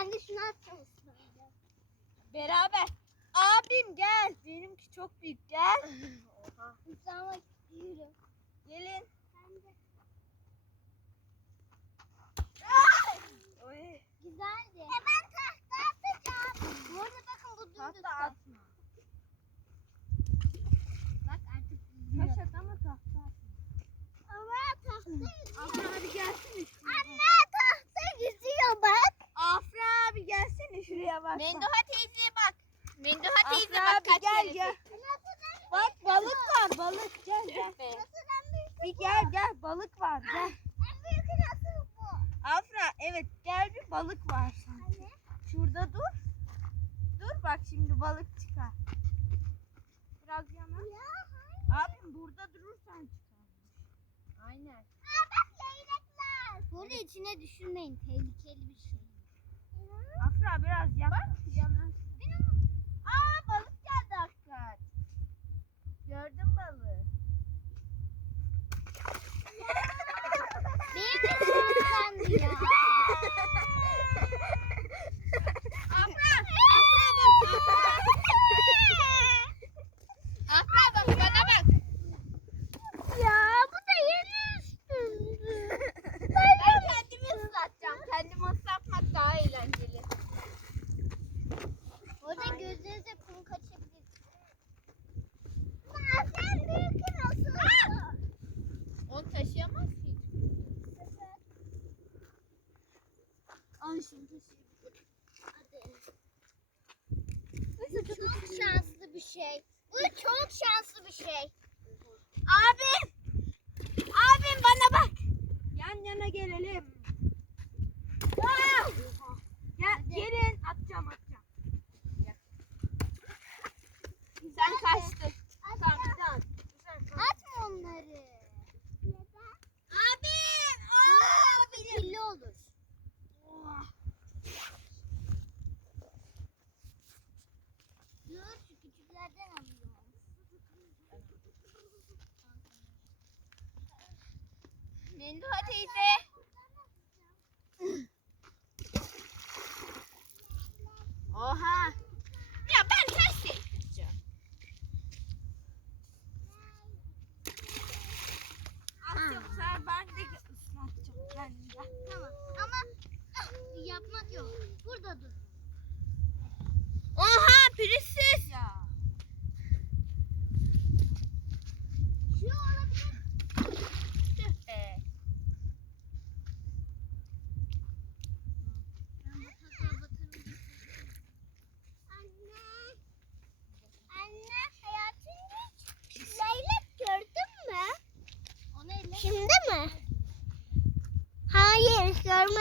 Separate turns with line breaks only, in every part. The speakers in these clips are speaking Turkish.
Ben de şunu atacağım ısmarlayacağım.
Beraber. Abim gel. Benimki çok büyük gel.
Oha. İstiyorum.
Gelin.
Ben de.
Oy.
Güzeldi. E ben tahta atacağım. Bu arada bakın bu dümdüz.
Tahta
taht.
atma.
Bak artık
Taş at ama tahta atma.
Ama tahta yüzüyor.
Afra abi gelsene şuraya.
Anne tahta yüzüyor bak.
Afra abi gelsene
Menduha teyzeye bak. Menduha teyze
Afra
bak
abi
kaç
gel gel. Bak balık var balık gel gel. Bir gel gel balık var gel.
en büyük nasıl bu?
Afra evet gel bir balık var.
Anne.
Şurada dur. Dur bak şimdi balık çıkar. Biraz yana.
Ya hayır.
Abim burada durursan çıkar.
Aynen.
Aa bak leylekler. Burada içine düşürmeyin. Tehlikeli bir şey.
Afra biraz yaklaş. Yana. Aa balık geldi hakikaten. Gördün balığı.
Benim de sinirlendi ya.
Afra. Afra bak. Afra bak bana bak.
ya bu da yeni üstündü.
Ben kendimi ıslatacağım. Kendimi ıslatmak daha eğlenceli.
Orada gözlerinize kum kaçabilir. Aa, sen büyük nasıl?
Onu taşıyamaz ki.
Al şimdi Bu çok şanslı bir şey. Bu çok şanslı bir şey.
Abim. Abim bana bak. Yan yana gelelim. Aa! Gel, gelin atacağım atacağım.
Sen kaçtın.
Tamam bir daha at.
Atma onları. Neden?
Abim.
Aa, kirli olur. Dur şu küçüklerden alıyorum.
Menduha teyze. Oha. Ya ben ters yapacağım.
Bu sefer ben de ıslatacağım kendime.
Tamam ama ah, yapmak yok. Burada dur.
Oha pürüzsüz.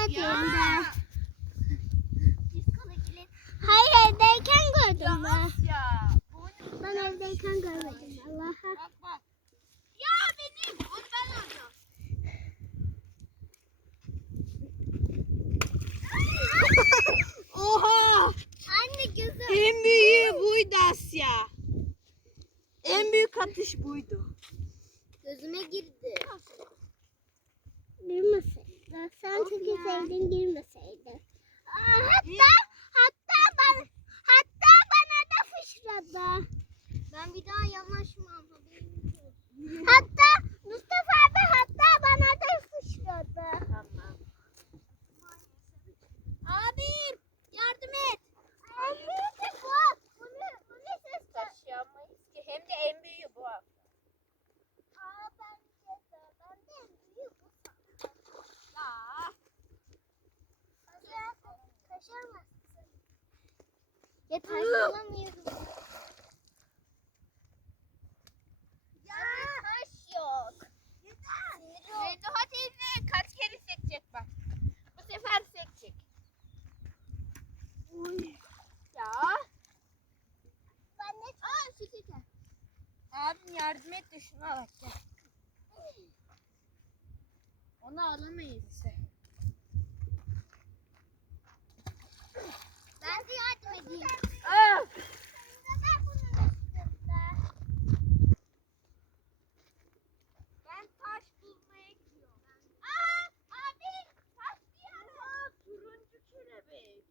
Görmedim
Ya.
Hayır evdeyken gördüm ben.
Asya.
Ben evdeyken görmedim. Allah'a.
Bak bak.
Ya benim. Onu ben alacağım.
Oha.
Anne gözüm.
En büyüğü buydu Asya. En büyük atış buydu.
Gözüme girdi. Girmeseydin. Girmeseydin. Aa, hatta hatta ben hatta bana da fışradı. Ben bir daha yanaşmam haberin olsun. Hatta Mustafa abi hatta bana da fışradı.
Tamam.
Abim yardım et.
En büyüğü bu. Bunu, bunu ses
Taşıyamayız ki. Hem de en büyüğü bu.
Aa bence de. Ben de en büyüğü bu.
Ya.
Taşıyamazsın. Ya taşıyamıyorum. Ya taş yok.
Menduha teyze kaç kere sekecek bak. Bu sefer sekecek. Ya.
Ben de
Aa şu teker.
Abim yardım et de şunu al gel.
Onu alamayız işte.
Ben de yardım edeyim.
Aa!
Ben bunun üstünde.
Ben taş bulmaya gidiyorum.
Aa abi taş bir yana.
Aa, turuncu kelebek.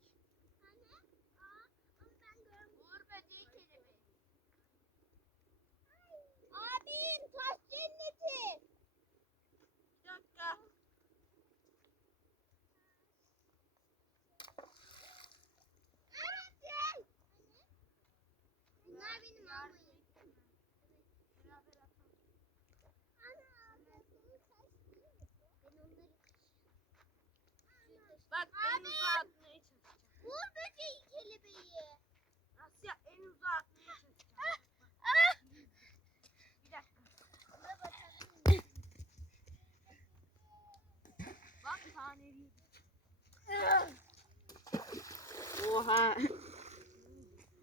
cenneti.
Bir dakika.
Neredesin? Bunlar benim almayı.
Beraber atalım.
Ana, ben seni taşıyayım. Ben onları
Bak en uzağa atmaya çalışacağım.
Vur böceği kelebeği.
Asya en uzağa atmaya çalışacağım. Bir dakika. Bak taneli. Oha.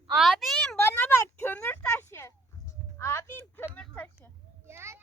Abim bana bak kömür taşı. Abim kömür taşı.
Gel.